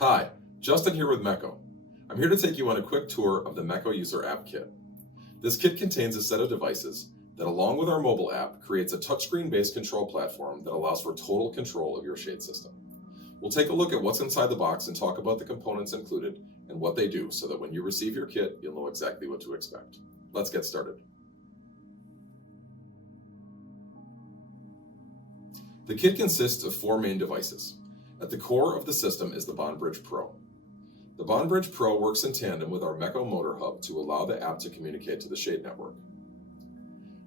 Hi, Justin here with Mecho. I'm here to take you on a quick tour of the Mecho User App Kit. This kit contains a set of devices that, along with our mobile app, creates a touchscreen-based control platform that allows for total control of your shade system. We'll take a look at what's inside the box and talk about the components included and what they do so that when you receive your kit, you'll know exactly what to expect. Let's get started. The kit consists of 4 main devices. At the core of the system is the BondBridge Pro. The BondBridge Pro works in tandem with our Mecho Motor Hub to allow the app to communicate to the Shade network.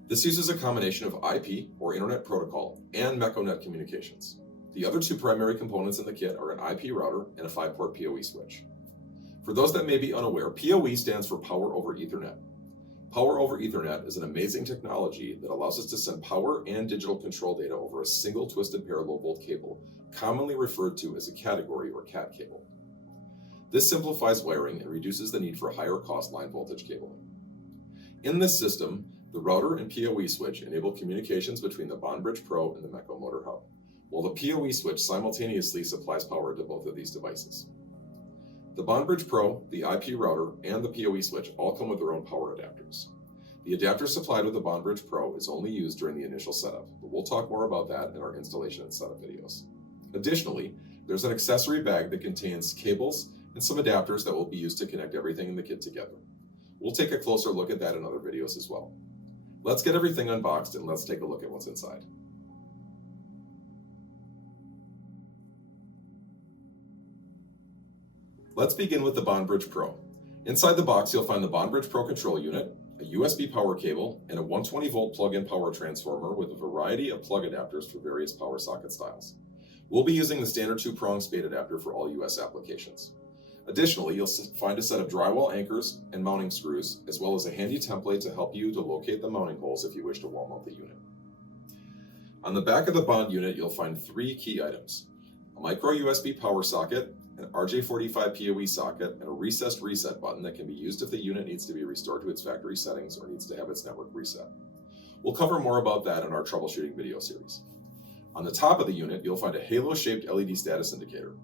This uses a combination of IP, or Internet Protocol, and MechoNet communications. The other 2 primary components in the kit are an IP router and a 5-port PoE switch. For those that may be unaware, PoE stands for Power over Ethernet. Power over Ethernet is an amazing technology that allows us to send power and digital control data over a single twisted pair low-volt cable, commonly referred to as a category or CAT cable. This simplifies wiring and reduces the need for higher-cost line voltage cabling. In this system, the router and PoE switch enable communications between the BondBridge Pro and the Mecho Motor Hub, while the PoE switch simultaneously supplies power to both of these devices. The BondBridge Pro, the IP router, and the PoE switch all come with their own power adapters. The adapter supplied with the BondBridge Pro is only used during the initial setup, but we'll talk more about that in our installation and setup videos. Additionally, there's an accessory bag that contains cables and some adapters that will be used to connect everything in the kit together. We'll take a closer look at that in other videos as well. Let's get everything unboxed and let's take a look at what's inside. Let's begin with the BondBridge Pro. Inside the box, you'll find the BondBridge Pro control unit, a USB power cable, and a 120-volt plug-in power transformer with a variety of plug adapters for various power socket styles. We'll be using the standard 2-prong spade adapter for all US applications. Additionally, you'll find a set of drywall anchors and mounting screws, as well as a handy template to help you to locate the mounting holes if you wish to wall mount the unit. On the back of the Bond unit, you'll find 3 key items: a micro USB power socket, an RJ45 PoE socket, and a recessed reset button that can be used if the unit needs to be restored to its factory settings or needs to have its network reset. We'll cover more about that in our troubleshooting video series. On the top of the unit, you'll find a halo-shaped LED status indicator.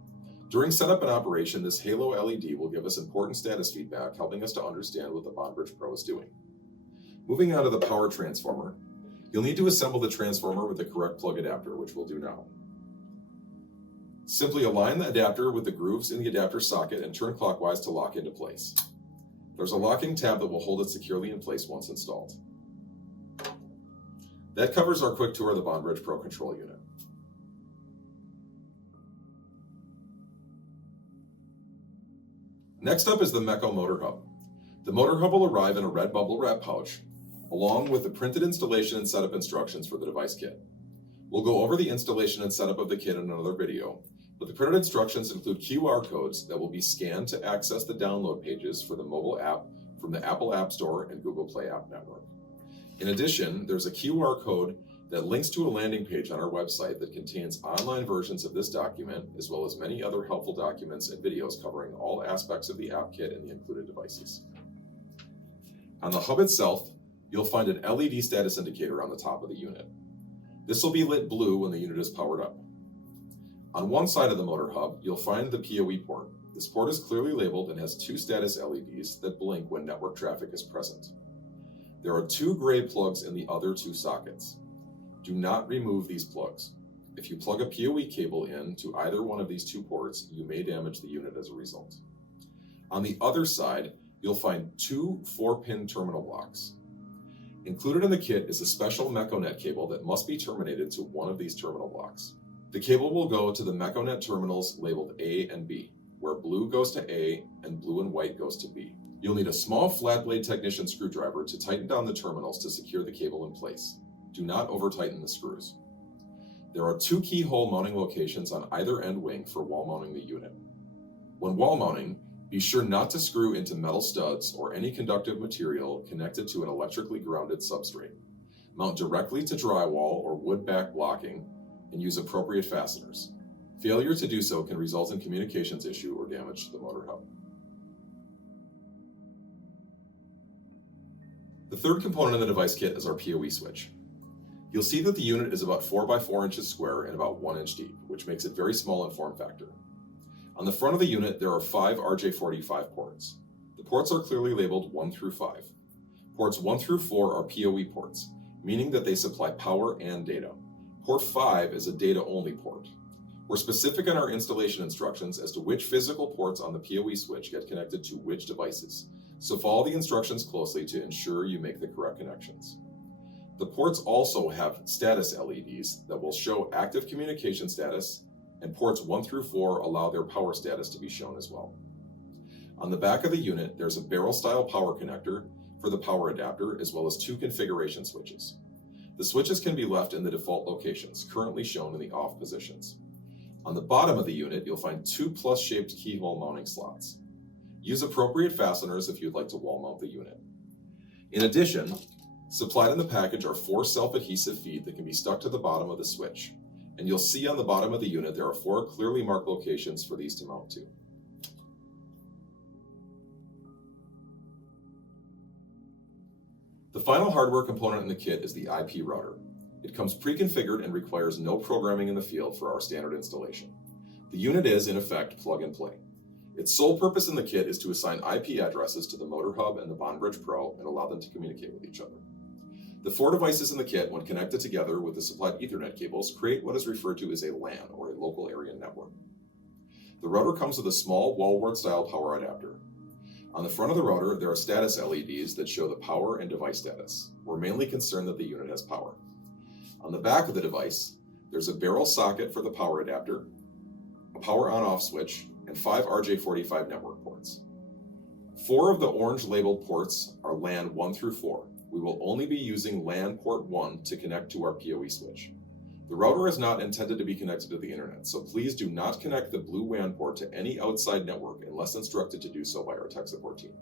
During setup and operation, this halo LED will give us important status feedback, helping us to understand what the BondBridge Pro is doing. Moving on to the power transformer, you'll need to assemble the transformer with the correct plug adapter, which we'll do now. Simply align the adapter with the grooves in the adapter socket and turn clockwise to lock into place. There's a locking tab that will hold it securely in place once installed. That covers our quick tour of the BondBridge Pro control unit. Next up is the Mecho Motor Hub. The Motor Hub will arrive in a red bubble wrap pouch, along with the printed installation and setup instructions for the device kit. We'll go over the installation and setup of the kit in another video, but the printed instructions include QR codes that will be scanned to access the download pages for the mobile app from the Apple App Store and Google Play App Network. In addition, there's a QR code that links to a landing page on our website that contains online versions of this document, as well as many other helpful documents and videos covering all aspects of the app kit and the included devices. On the hub itself, you'll find an LED status indicator on the top of the unit. This will be lit blue when the unit is powered up. On one side of the motor hub, you'll find the PoE port. This port is clearly labeled and has 2 status LEDs that blink when network traffic is present. There are 2 gray plugs in the other 2 sockets. Do not remove these plugs. If you plug a PoE cable in to either one of these 2 ports, you may damage the unit as a result. On the other side, you'll find 2 4-pin terminal blocks. Included in the kit is a special MechoNet cable that must be terminated to one of these terminal blocks. The cable will go to the MechoNet terminals labeled A and B, where blue goes to A and blue and white goes to B. You'll need a small flat blade technician screwdriver to tighten down the terminals to secure the cable in place. Do not over-tighten the screws. There are 2 keyhole mounting locations on either end wing for wall mounting the unit. When wall mounting, be sure not to screw into metal studs or any conductive material connected to an electrically grounded substrate. Mount directly to drywall or wood back blocking and use appropriate fasteners. Failure to do so can result in communications issue or damage to the motor hub. The third component of the device kit is our PoE switch. You'll see that the unit is about 4 by 4 inches square and about 1 inch deep, which makes it very small in form factor. On the front of the unit, there are 5 RJ45 ports. The ports are clearly labeled 1 through 5. Ports 1 through 4 are PoE ports, meaning that they supply power and data. Port 5 is a data-only port. We're specific in our installation instructions as to which physical ports on the PoE switch get connected to which devices, so follow the instructions closely to ensure you make the correct connections. The ports also have status LEDs that will show active communication status, and ports 1 through 4 allow their power status to be shown as well. On the back of the unit, there's a barrel-style power connector for the power adapter, as well as 2 configuration switches. The switches can be left in the default locations, currently shown in the off positions. On the bottom of the unit, you'll find 2 plus-shaped keyhole mounting slots. Use appropriate fasteners if you'd like to wall mount the unit. In addition, supplied in the package are 4 self-adhesive feet that can be stuck to the bottom of the switch. And you'll see on the bottom of the unit there are 4 clearly marked locations for these to mount to. The final hardware component in the kit is the IP router. It comes pre-configured and requires no programming in the field for our standard installation. The unit is, in effect, plug and play. Its sole purpose in the kit is to assign IP addresses to the motor hub and the BondBridge Pro and allow them to communicate with each other. The 4 devices in the kit, when connected together with the supplied Ethernet cables, create what is referred to as a LAN, or a local area network. The router comes with a small wall-wart-style power adapter. On the front of the router, there are status LEDs that show the power and device status. We're mainly concerned that the unit has power. On the back of the device, there's a barrel socket for the power adapter, a power on-off switch, and 5 RJ45 network ports. 4 of the orange labeled ports are LAN 1 through 4. We will only be using LAN port 1 to connect to our PoE switch. The router is not intended to be connected to the internet, so please do not connect the blue WAN port to any outside network unless instructed to do so by our tech support team.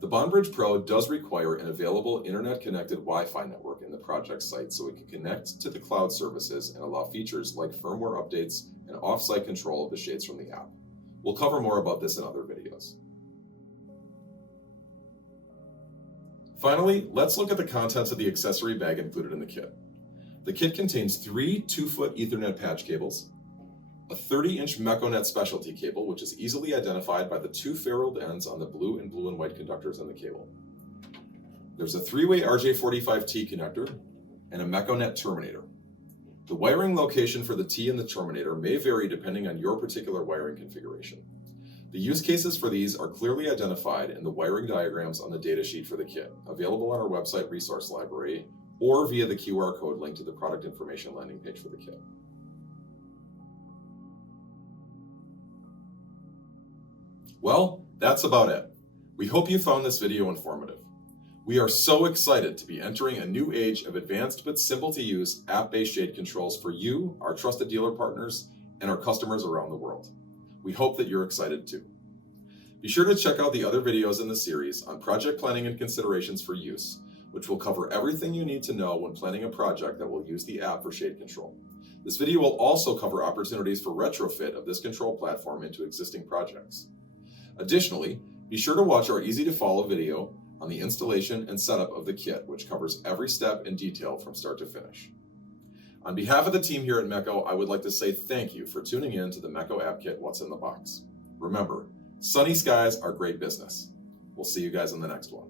The BondBridge Pro does require an available internet-connected Wi-Fi network in the project site so it can connect to the cloud services and allow features like firmware updates and off-site control of the shades from the app. We'll cover more about this in other videos. Finally, let's look at the contents of the accessory bag included in the kit. The kit contains 3 2-foot Ethernet patch cables, a 30-inch Mecho specialty cable, which is easily identified by the 2 ferruled ends on the blue and white conductors in the cable. There's a 3-way RJ45T connector and a Mecho terminator. The wiring location for the T and the terminator may vary depending on your particular wiring configuration. The use cases for these are clearly identified in the wiring diagrams on the datasheet for the kit, available on our website resource library, or via the QR code linked to the product information landing page for the kit. Well, that's about it. We hope you found this video informative. We are so excited to be entering a new age of advanced but simple to use app-based shade controls for you, our trusted dealer partners, and our customers around the world. We hope that you're excited too. Be sure to check out the other videos in the series on project planning and considerations for use, which will cover everything you need to know when planning a project that will use the app for shade control. This video will also cover opportunities for retrofit of this control platform into existing projects. Additionally, be sure to watch our easy-to-follow video on the installation and setup of the kit, which covers every step in detail from start to finish. On behalf of the team here at Mecho, I would like to say thank you for tuning in to the Mecho App Kit What's in the Box. Remember, sunny skies are great business. We'll see you guys in the next one.